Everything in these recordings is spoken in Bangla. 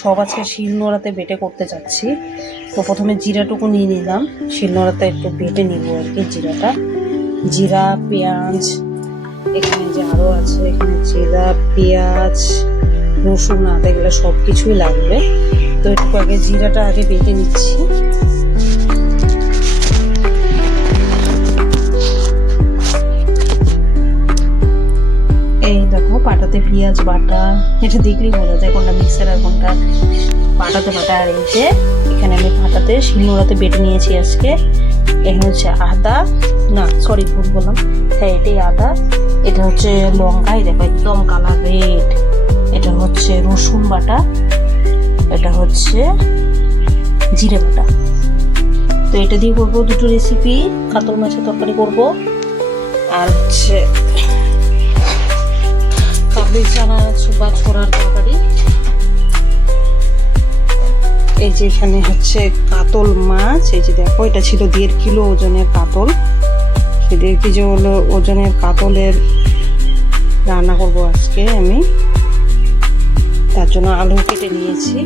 সব আজকে শিলনোড়াতে বেটে করতে যাচ্ছি। তো প্রথমে জিরাটুকু নিয়ে নিলাম, শিলনোড়াতে একটু বেটে নিব আর কি জিরাটা। জিরা, পেঁয়াজ, এখানে যে আরও আছে, এখানে জিরা, পেঁয়াজ, রসুন, আদা এগুলো সব কিছুই লাগবে। তো একটু আগে জিরাটা আগে বেটে নিচ্ছি। এই দেখো পাটাতে পেঁয়াজ বাটা, এটা দেখলেই বোঝা যায় কোনটা মিক্সার আর কোনটা পাটাতে বাটা। আর এই যে এখানে আমি পাটাতে শিলনোড়াতে বেটে নিয়েছি আজকে। এখানে হচ্ছে আদা, না সরি ভুল বললাম, হ্যাঁ এটাই আদা। এটা হচ্ছে লঙ্কা, এই দেখো একদম কালার রেড। এটা হচ্ছে রসুন বাটা, এটা হচ্ছে জিরে বাটা। তো এটা দিয়ে করবো দুটো রেসিপি, কাতল মাছের তরকারি করব আর হচ্ছে কাবলি চানা বা ছোড়ার তরকারি। এই যে এখানে হচ্ছে কাতল মাছ, এই যে দেখো এটা ছিল 1.5 কিলো ওজনের কাতল। 1.5 কেজি হলো ওজনের কাতলের রান্না করব আজকে আমি। তার জন্য আলু কেটে নিয়েছি,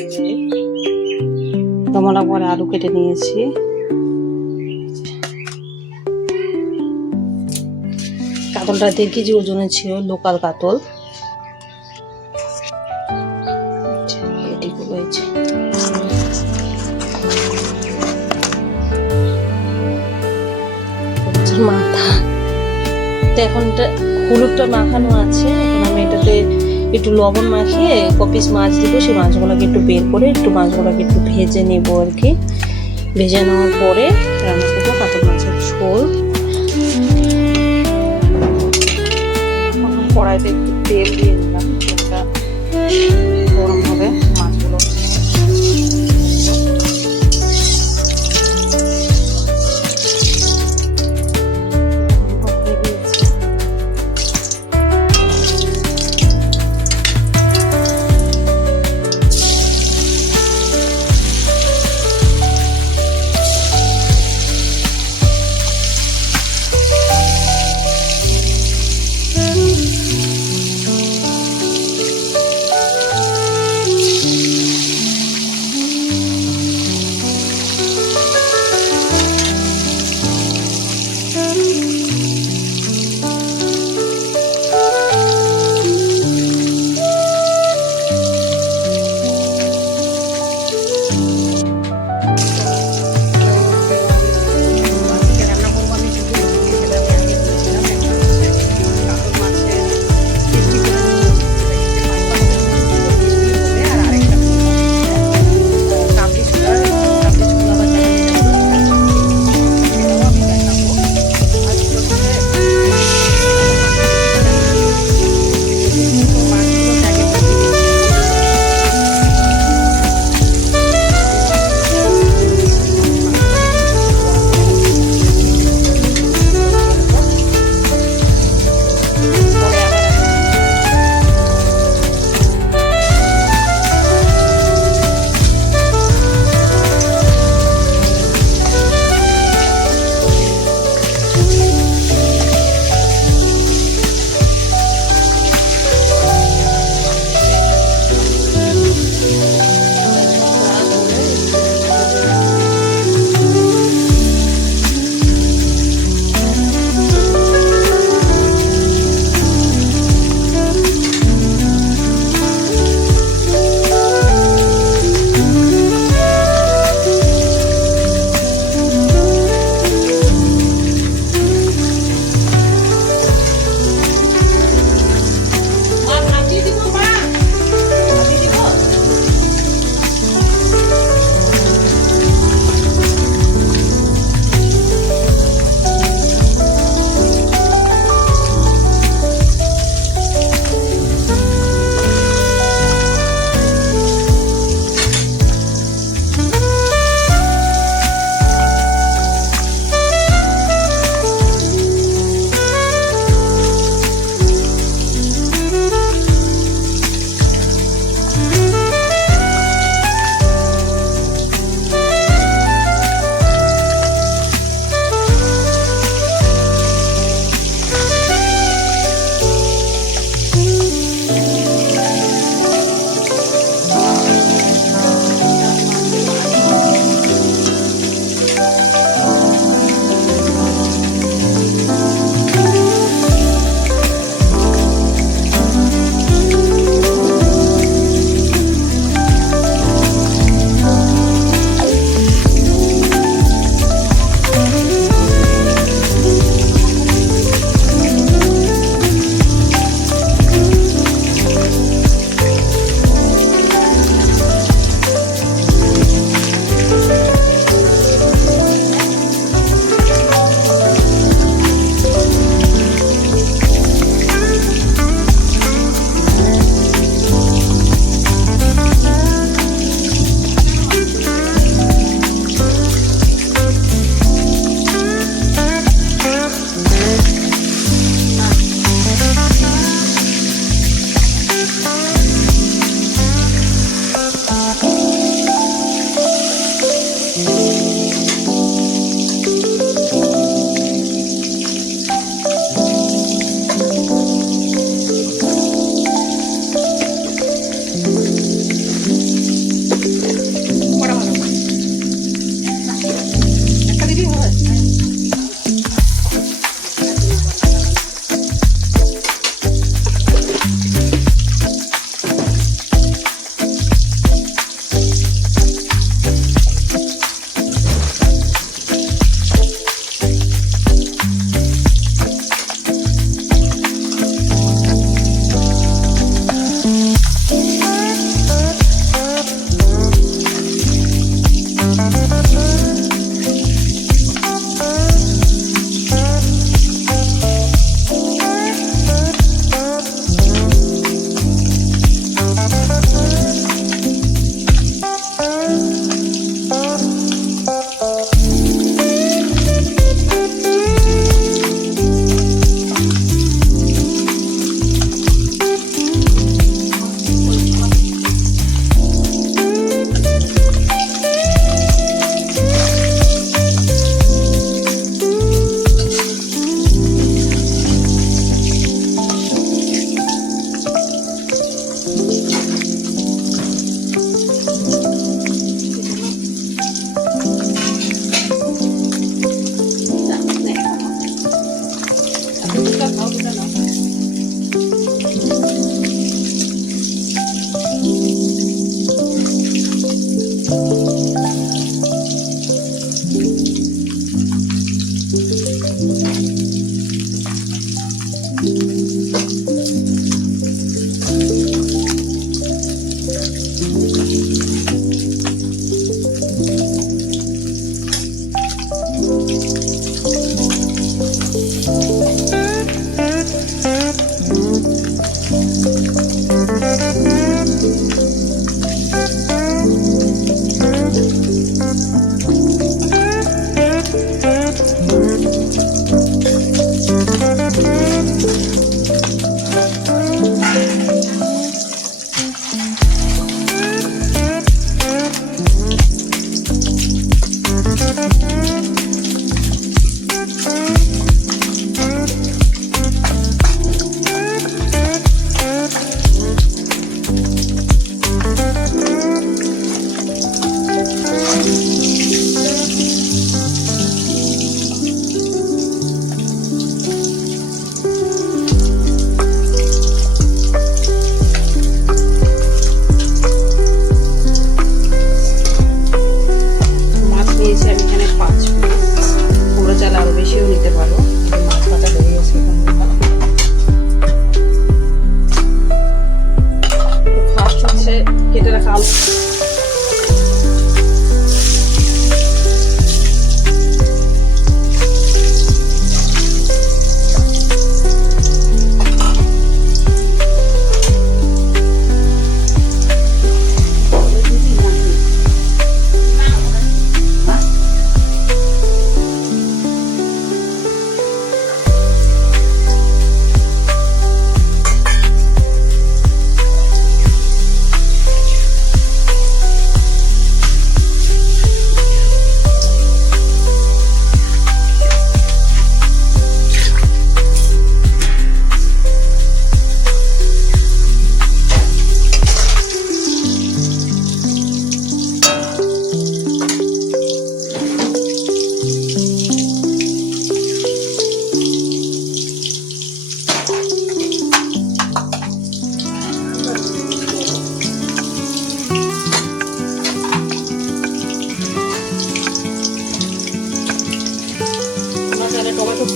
এই যে টমেটো পরে আলু কেটে নিয়েছি। কাতলটা 1.5 কেজি ওজনের ছিল, লোকাল কাতল। মাথা তো এখন হলুদটা মাখানো আছে, এখন আমি এটাতে একটু লবণ মাখিয়ে কপিস মাছ দিব। সেই মাছগুলোকে একটু বের করে একটু মাছগুলোকে একটু ভেজে নেবো আর কি। ভেজে নেওয়ার পরে রান্না করবো কাতল মাছের ঝোল। কড়াইতে একটু তেল দিয়ে নিলাম, তেলটা গরম হবে। মাছগুলো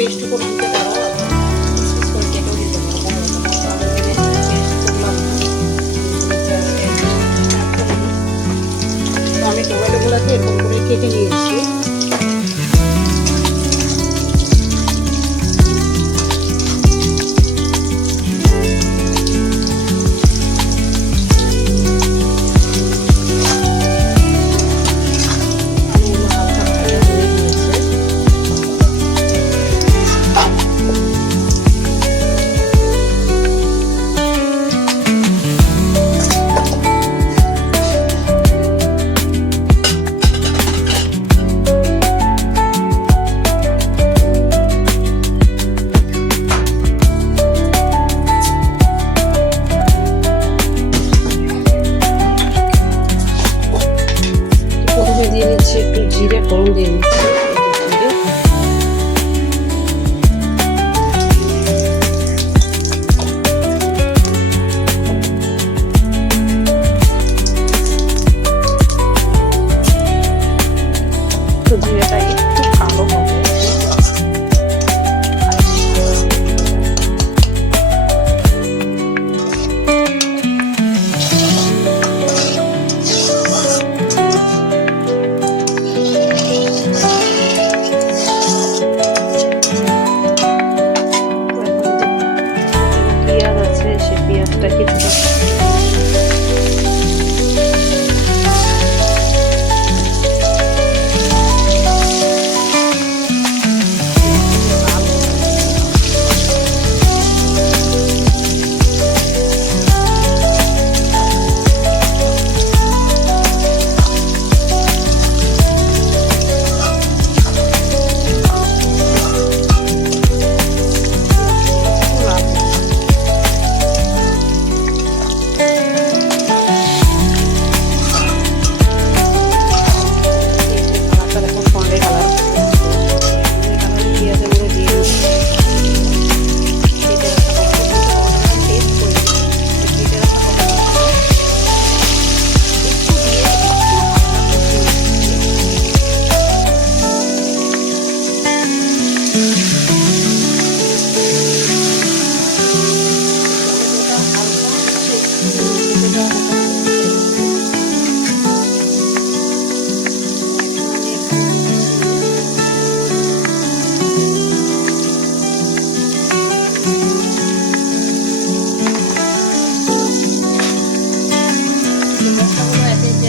পেস্ট করে দিতে পারো, পিস করে কেটেও দিতে পারো, কোনো ব্যাপার না। তো আমি পেস্ট করলাম না, তো আমি টমেটোগুলোকে এরকম করে কেটে নিয়েছি। দিয়ে নিচ্ছি একটু জিরে, ফোড়ন দিয়ে নিচ্ছি। তো জিরেটা একটু কালো হবে। পেঁয়াজটা কিছুটা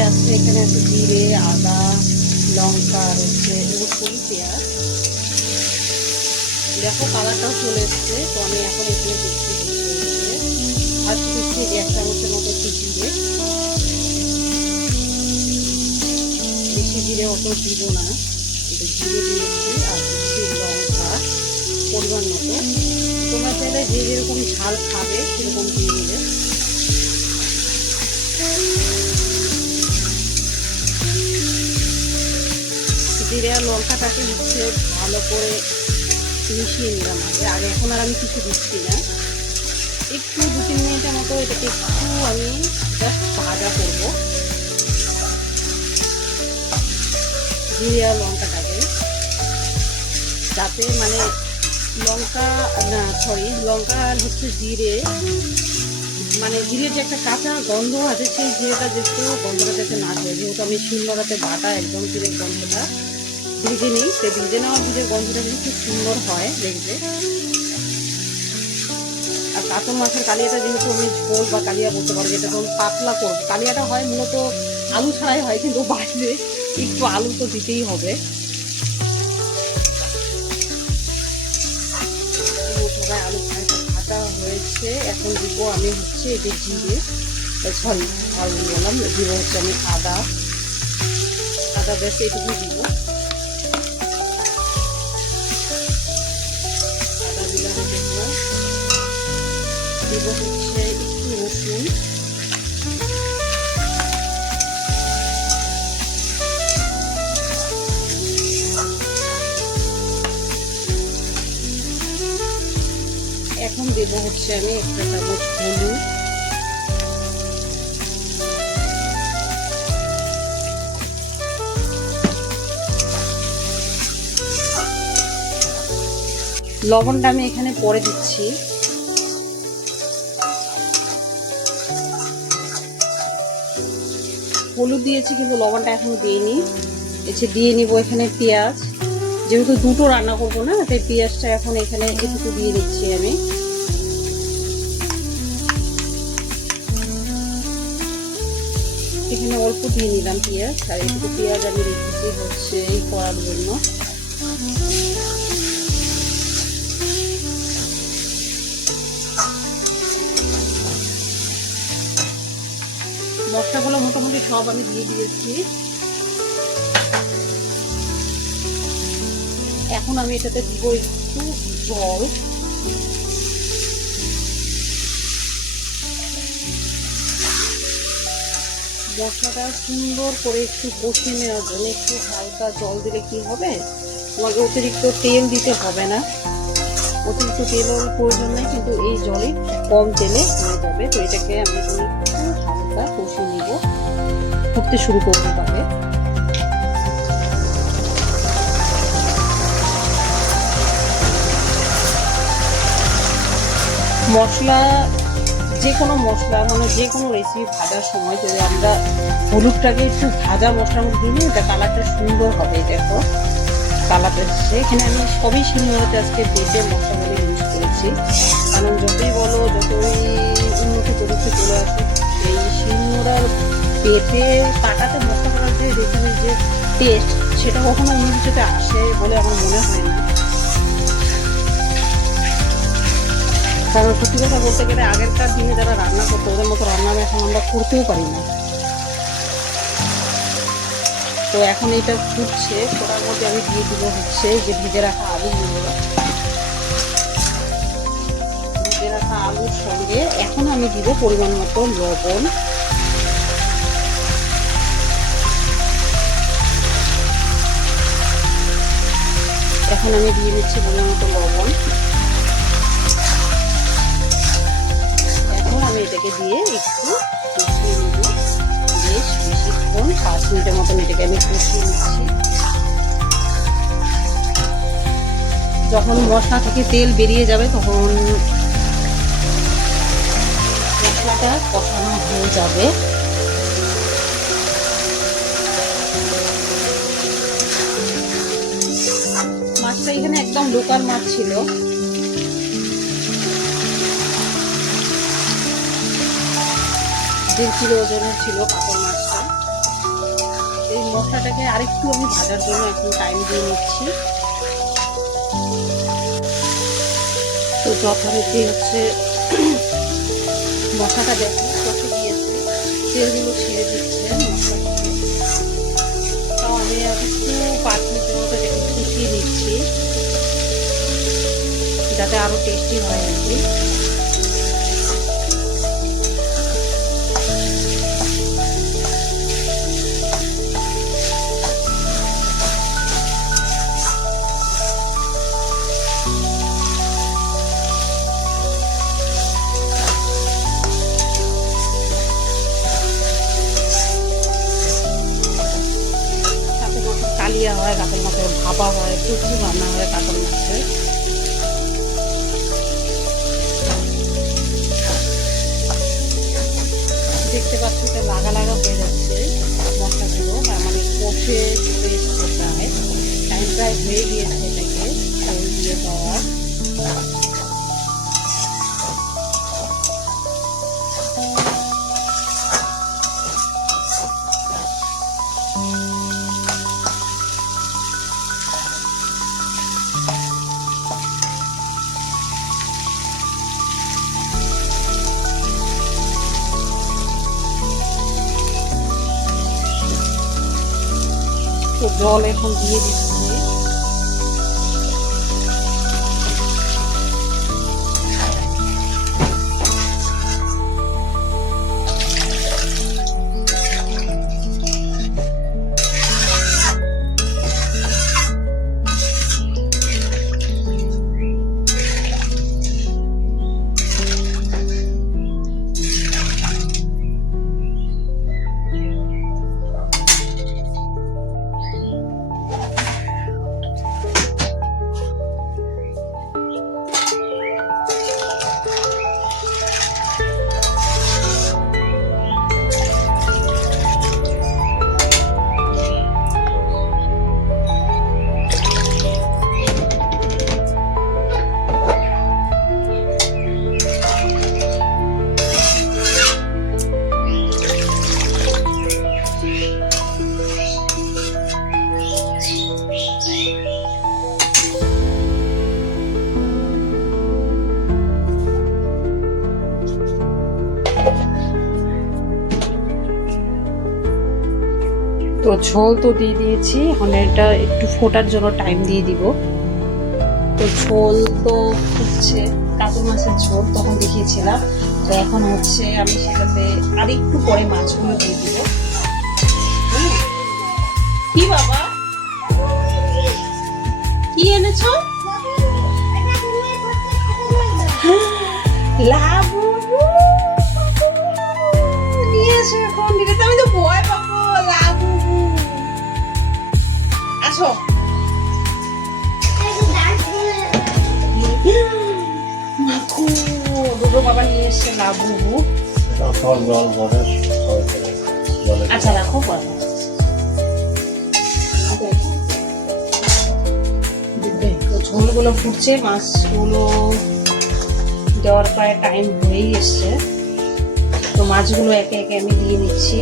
আছে। এখানে আছে জিরে, আদা, লঙ্কা, আর হচ্ছে রসুন, পেঁয়াজ। দেখো কালারটাও চলে এসছে। তো আমি এখন এখানে দিচ্ছি আর দিচ্ছি 1 চামচের মতো জিরে। বেশি জিরে অত দিব না, একটু জিরে দিয়েছি। আর দিচ্ছি লঙ্কা পরিমাণ মতো। তোমরা চাইলে যে যেরকম ঝাল খাবে সেরকম দিয়ে দিবে। জিরে আর লঙ্কাটাকে হচ্ছে ভালো করে মিশিয়ে নিলাম আগে। এখন আর আমি কিছু দিচ্ছি না, একটু 2-3 মিনিটের মতো এটাকে একটু আমি জাস্ট ভাজা করবো জিরে আর লঙ্কাটাকে, যাতে মানে লঙ্কা আর হচ্ছে জিরে, মানে জিরের যে একটা কাঁচা গন্ধ আছে সেই জিরেটা যেহেতু গন্ধটা যাতে না হয়। যেহেতু আমি শিলনোড়াতে বাটা একদম জিরের গন্ধটা ভিজে নিই, সে ভিজে নেওয়া জিরের গন্ধটা কিন্তু খুব সুন্দর হয় দেখবে। আর কাতল মাছের কালিয়াটা যেহেতু আমি ঝোল বা কালিয়া বলতে পারবো, যেটা যখন পাতলা করবো, কালিয়াটা হয় মূলত আলু ছাড়াই হয়, কিন্তু বাইরে একটু আলু তো দিতেই হবে। আলু ভাজা হয়েছে, এখন দিব আমি হচ্ছে এটি জিরে, সরি আর বললাম দিব হচ্ছে আমি আদা বেশ এটুকু দিব। আদা দিলাম, দিব হচ্ছে একটু রসুন, এখন দেবো হচ্ছে আমি 1 চামচ হলুদ, লবণটা আমি এখানে পরে দিচ্ছি। হলুদ দিয়েছি কিন্তু লবণটা এখন দিইনি। দিয়ে নিব এখানে পেঁয়াজ, যেহেতু দুটো রান্না করবো না, তাই পেঁয়াজটা এখন এখানে একটু দিয়ে দিচ্ছি আমি। এখানে অল্প দিয়ে নিলাম পেঁয়াজ, আর একটু পেঁয়াজ আমি রেখেছি হচ্ছে এই করার জন্য। মশলাগুলো মোটামুটি সব আমি দিয়ে দিয়েছি। এখন আমি এটাতে দিব একটু জল। মশলাটা সুন্দর করে একটু কষিয়ে নেওয়ার জন্য একটু হালকা জল দিলে কি হবে, তোমাকে অতিরিক্ত তেল দিতে হবে না। অতিরিক্ত তেলের প্রয়োজন নেই, কিন্তু এই জলে কম তেলে হয়ে যাবে। তো এটাকে আমি একটু হালকা কষিয়ে নিব, ফুটতে শুরু করতে পারে। মশলা, যে কোনো মশলা মানে যে কোনো রেসিপি ভাজার সময় যদি আমরা হলুদটাকে একটু ভাজা মশলার মধ্যে দিই, এটা কালারটা সুন্দর হবে। দেখো কালারটা এসছে। এখানে আমি সবই শিলনোড়াতে আজকে বেটে মশলাগুলো ইউজ করেছি, কারণ যতই বলো, যতই উন্নত প্রযুক্তি চলে আসে, এই শিলনোড়ার বেটে পাটাতে মশলা করার যে রেসিপির যে টেস্ট, সেটা কখনো অন্য কিছুতে আসে বলে আমার মনে হয় না। কারণ সত্যি কথা বলতে গেলে আগেরকার দিনে যারা রান্না করতো, ওদের মতো রান্না এখন আমরা করতেও পারি না। তো এখন এটা ফুটছে, ফোটার মধ্যে আমি দিয়ে দিব হচ্ছে যে ভিজে রাখা আলুগুলো। ভিজে রাখা আলুর সঙ্গে এখন আমি দিব পরিমাণ মতো লবণ। এখন আমি দিয়ে দিচ্ছি পরিমাণ মতো লবণ। এখন আমি এটাকে দিয়ে একটু কষিয়ে নেব বেশ বেশিক্ষণ, 5 মিনিটের মতন এটাকে আমি কষিয়ে নিচ্ছি। যখন মশলা থেকে তেল বেরিয়ে যাবে তখন মশলাটা কষানো হয়ে যাবে। মাছটা এখানে একদম লোকাল মাছ ছিল, 1.5 কিলো ওজনের ছিল কাতল মাছটা। এই মশলাটাকে আরেকটু আমি ভাজার জন্য এখন টাইম দিয়ে নিচ্ছি। তো যথারীতি হচ্ছে মশলাটা দেখো কষে দিয়েছে, তেলগুলো ছেড়ে দিচ্ছে মশলা থেকে। তাও আমি একটু 5 মিনিটের মতো এটাকে কষিয়ে নিচ্ছি, যাতে আরো টেস্টি হয় আর কি। কালিয়া হয়, কাতল মাছের ভাপা হয়, প্রচুর রান্না হয় কাতল মাছের। দেখতে পাচ্ছি এটা লাগা লাগা হয়ে যাচ্ছে মশলাগুলো, তার মানে কষে চলে এসছে, প্রায় প্রায় হয়ে গিয়েছে এটাকে ফোড়ন দিয়ে দেওয়া। তো জল এখন দিয়ে দিচ্ছি। তো ঝোল তো দিয়ে দিয়েছি, এখন এটা একটু ফোটার জন্য টাইম দিয়ে দিব। তো ঝোল তো হচ্ছে কাতল মাছের ঝোল তখন দেখিয়েছিলাম, তো এখন হচ্ছে আমি সেটাতে আর একটু পরে মাছগুলো দিয়ে দিব। কি বাবা, কি এনেছো? লাবু নিয়ে এসো, এখন দিলে তো আমি তো ভয় পাবো। লাবু আসো। মাকু দুটো বাবা নিয়ে এসছে লাবু। আচ্ছা রাখো পরে। তো ঝোলগুলো ফুটছে, মাছগুলো দেওয়ার প্রায় টাইম হয়েই এসছে। তো মাছগুলো একে একে আমি দিয়ে নিচ্ছি।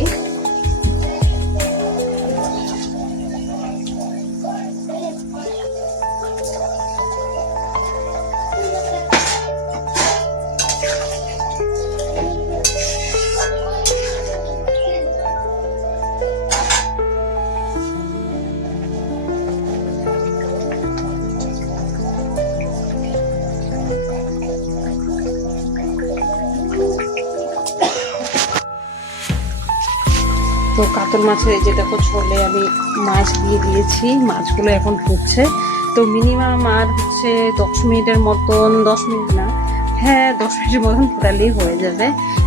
তো কাতল মাছের এই যে দেখো ঝোলে আমি মাছ দিয়ে দিয়েছি, মাছগুলো এখন ফুটছে। তো মিনিমাম আর হচ্ছে 10 মিনিটের মতন, 10 মিনিট না, হ্যাঁ 10 মিনিটের মতন ফোটালেই হয়ে যাবে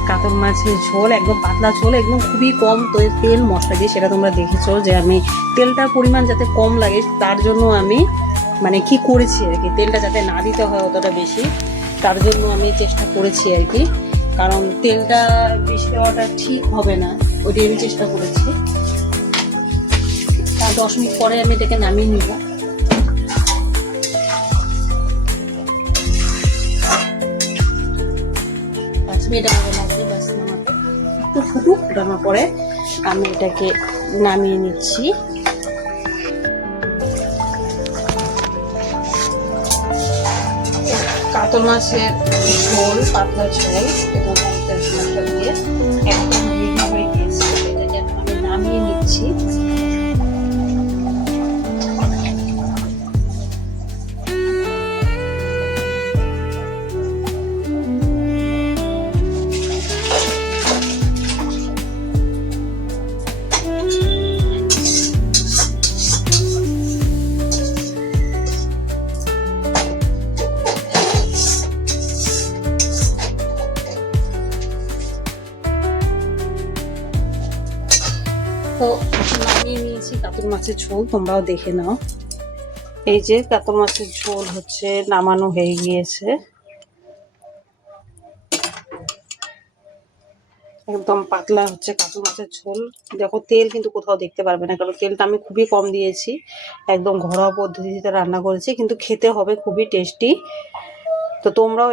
কাতল মাছের ঝোল। একদম পাতলা ঝোল, একদম খুবই কম তো তেল মশলা দিয়ে, সেটা তোমরা দেখেছো যে আমি তেলটার পরিমাণ যাতে কম লাগে তার জন্য আমি মানে কি করেছি আর কি, তেলটা যাতে না দিতে হয় অতটা বেশি, তার জন্য আমি চেষ্টা করেছি আর কি। কারণ তেলটা বেশি দেওয়াটা ঠিক হবে না, ওইটাই আমি চেষ্টা করেছি। তার 10 মিনিট পরে আমি এটাকে নামিয়ে নিব। 5 মিনিট আমাকে লাগবে ব্যাস নামাতে। একটু ফুটুক, ফুটানোর পরে আমি এটাকে নামিয়ে নিচ্ছি। কাতল মাছের ঝোল, পাতলা ঝোল, এবং মশলা দিয়ে একদম রেডি হয়ে গিয়েছে। এটাকে এখন আমি নামিয়ে নিচ্ছি। তো নামিয়ে নিয়েছি কাতল মাছের ঝোল, তোমরাও দেখে নাও। এই যে কাতল মাছের ঝোল হচ্ছে নামানো হয়ে গিয়েছে, একদম পাতলা হচ্ছে কাতল মাছের ঝোল। দেখো তেল কিন্তু কোথাও দেখতে পারবে না, কারণ তেলটা আমি খুবই কম দিয়েছি, একদম ঘরোয়া পদ্ধতিতে রান্না করেছি, কিন্তু খেতে হবে খুবই টেস্টি। তো তোমরাও